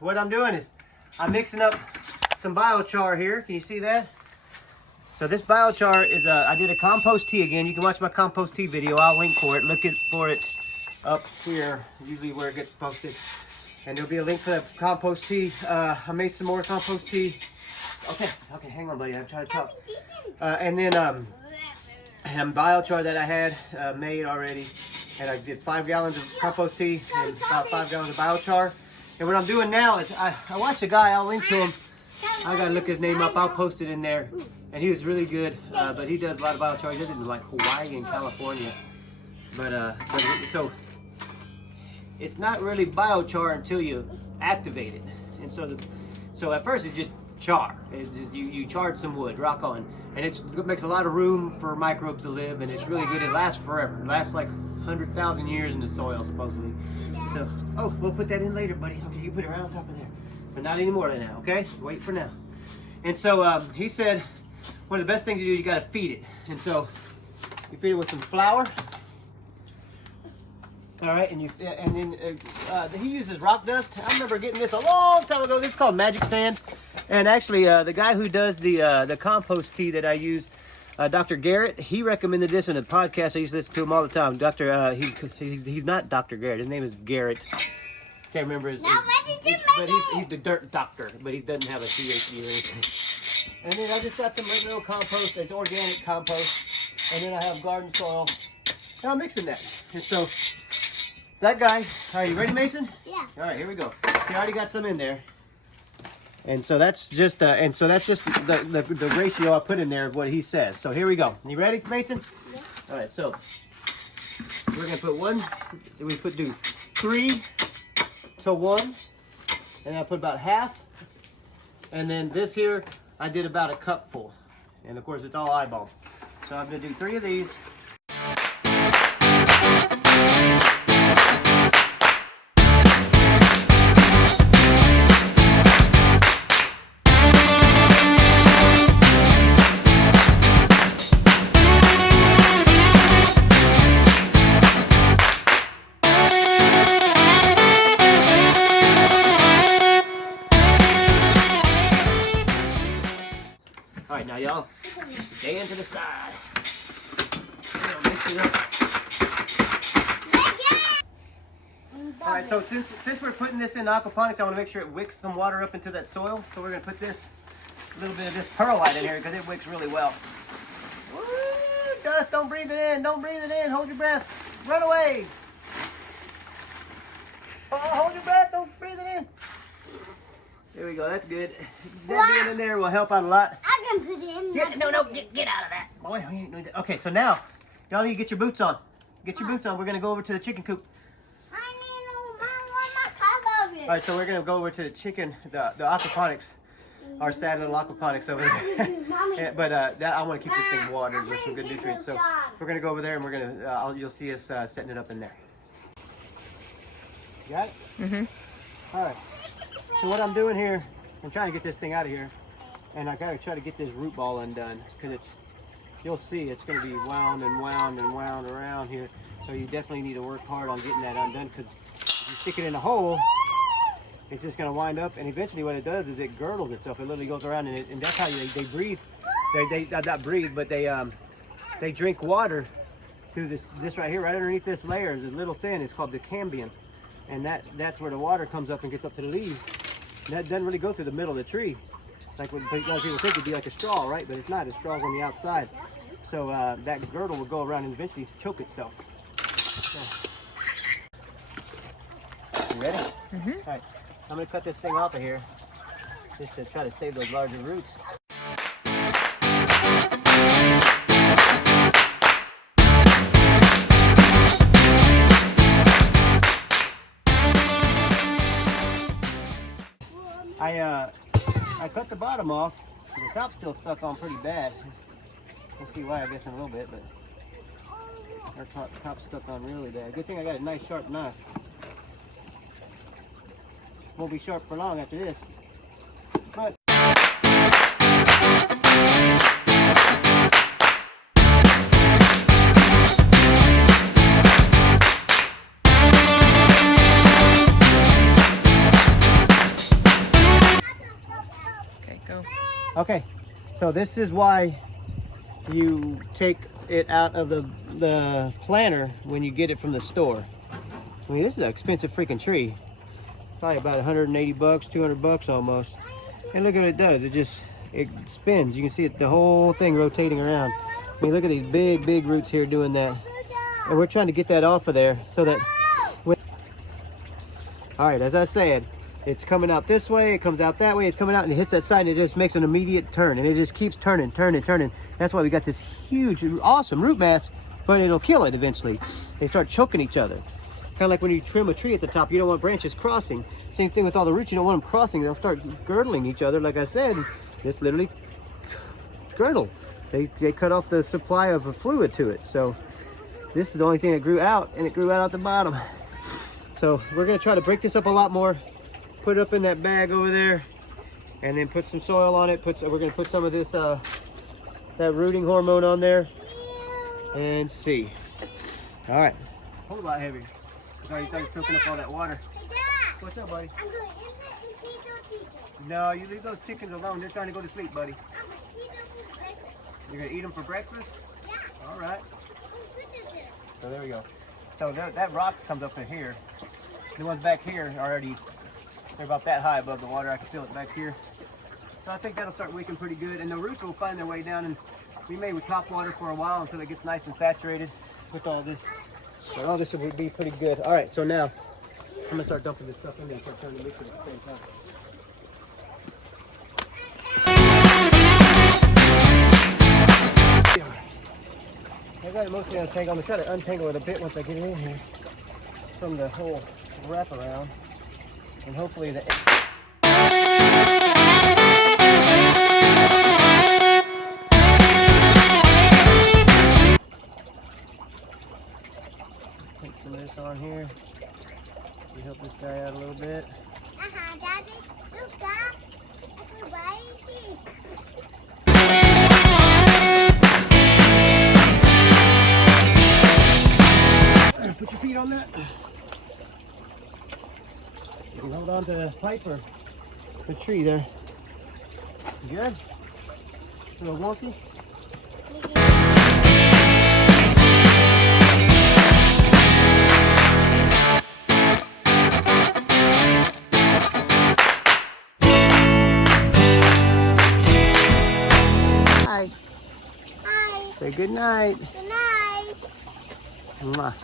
what I'm doing is I'm mixing up some biochar here. Can you see that? So this biochar is I did a compost tea again. You can watch my compost tea video. I'll link for it. Look for it up here, usually where it gets posted. And there'll be a link for the compost tea. I made some more compost tea. Okay, hang on, buddy. I'm trying to talk. And then biochar that I had made already. And I did 5 gallons of compost tea and about 5 gallons of biochar. And what I'm doing now is I watched a guy. I'll link to him. I gotta look his name up. I'll post it in there. And he was really good, but he does a lot of biochar. He does it in like Hawaii and California. So it's not really biochar until you activate it. And so at first it's just char. It's just you charred some wood, rock on, and it makes a lot of room for microbes to live, and it's really good. It lasts forever. It lasts like 100,000 years in the soil supposedly. So we'll put that in later, buddy. Okay, you put it right on top of there, but not anymore right now. Okay, wait for now. And so he said, one of the best things to do, you got to feed it. And so you feed it with some flour. All right, and then he uses rock dust. I remember getting this a long time ago. This is called magic sand. And actually, the guy who does the compost tea that I use, Dr. Garrett, he recommended this in a podcast. I used to listen to him all the time. He's not Dr. Garrett. His name is Garrett. Can't remember his name. But he's the dirt doctor, but he doesn't have a PhD or anything. And then I just got some little compost. It's organic compost. And then I have garden soil. Now I'm mixing that. And so that guy, are you ready, Mason? Yeah. All right, here we go. He already got some in there. And so that's just the ratio I put in there of what he says. So here we go. You ready, Mason? Yeah. All right, so we're gonna put do 3 to 1, and I put about half. And then this here, I did about a cup full. And of course, it's all eyeball. So I'm gonna do 3 of these. All right, now y'all stand to the side. Mix it up. All right, so since we're putting this in aquaponics, I want to make sure it wicks some water up into that soil. So we're going to put a little bit of this Pearlite in here because it wicks really well. Woo, dust, don't breathe it in. Don't breathe it in. Hold your breath. Run away. Oh, hold your breath. Don't breathe it in. There we go. That's good. That being in there will help out a lot. I can put it in. Get out of that. Boy, okay, so now, y'all need to get your boots on. Get your boots on. We're going to go over to the chicken coop. I need my cover. All right, so we're going to go over to the chicken, the aquaponics. Our sad little aquaponics over there. But I want to keep this thing watered with some good nutrients. So we're going to go over there and we're going to, you'll see us setting it up in there. You got it? Mm-hmm. All right. So what I'm doing here, I'm trying to get this thing out of here, and I gotta try to get this root ball undone because you'll see it's going to be wound and wound and wound around here. So you definitely need to work hard on getting that undone because if you stick it in a hole, it's just going to wind up, and eventually what it does is it girdles itself. It literally goes around, and that's how they breathe. They not breathe, but they drink water through this right here, right underneath this layer. Is a little thin. It's called the cambium, and that's where the water comes up and gets up to the leaves. And that doesn't really go through the middle of the tree, like what a lot of people think it'd be like a straw, right? But it's not. It's straws on the outside. So that girdle will go around and eventually choke itself. So, you ready? Mm-hmm. All right. I'm going to cut this thing off of here just to try to save those larger roots. I cut the bottom off. The top's still stuck on pretty bad. We'll see why, I guess, in a little bit, but our top's stuck on really bad. Good thing I got a nice sharp knife. Won't be sharp for long after this. But Okay, so this is why you take it out of the planter when you get it from the store. I mean, this is an expensive freaking tree. Probably about 180 bucks, 200 bucks almost. And look at what it does. It spins. You can see it, the whole thing rotating around. I mean, look at these big roots here doing that. And we're trying to get that off of there so that all right, as I said, it's coming out this way, it comes out that way, it's coming out and it hits that side and it just makes an immediate turn and it just keeps turning. That's why we got this huge, awesome root mass, but it'll kill it eventually. They start choking each other. Kind of like when you trim a tree at the top, you don't want branches crossing. Same thing with all the roots, you don't want them crossing. They'll start girdling each other, like I said. It's literally girdle. They cut off the supply of a fluid to it. So this is the only thing that grew out, and it grew out at the bottom. So we're gonna try to break this up a lot more, put it up in that bag over there, and then put some soil on it. We're gonna put some of this, that rooting hormone on there, and see. All right. Hold a lot heavy. You started soaking up all that water. What's up, buddy? I'm going to feed those chickens. No, you leave those chickens alone. They're trying to go to sleep, buddy. I'm going to feed them for breakfast. You're gonna eat them for breakfast? Yeah. All right. What is it? So there we go. So that rock comes up in here. The ones back here are already, they're about that high above the water. I can feel it back here. So I think that'll start wicking pretty good. And the roots will find their way down. And we may with top water for a while until it gets nice and saturated with all this. So all this will be pretty good. All right, so now I'm gonna start dumping this stuff in there and start turning the mixer at the same time. I got it mostly untangled. I'm gonna try to untangle it a bit once I get it in here from the whole wraparound, and hopefully the take some of this on here. We help this guy out a little bit. Daddy. Look, Dad. I can buy it. Put your feet on that. You can hold on to the pipe or the tree there. You good? A little wonky? Hi. Hi. Say good night. Good night. Mwah.